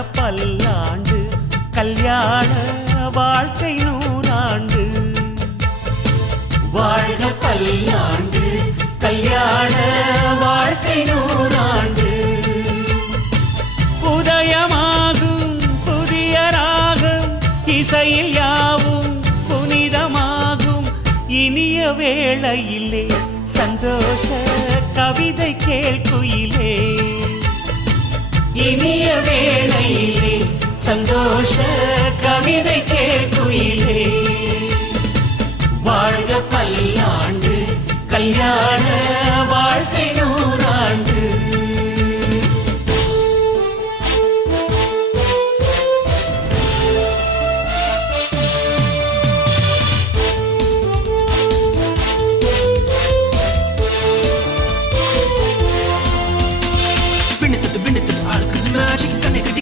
பல்லாண்டு கல்யாண வாழ்க்கை நூறாண்டு. வாழ்க பல்லாண்டு கல்யாண வாழ்க்கை நூறாண்டு. உதயமாகும் புதிய ராகம் இசையில் யாவும் புனிதமாகும். இனிய வேளையிலே சந்தோஷ கவிதை கேள்குயிலே. இனிய வேளை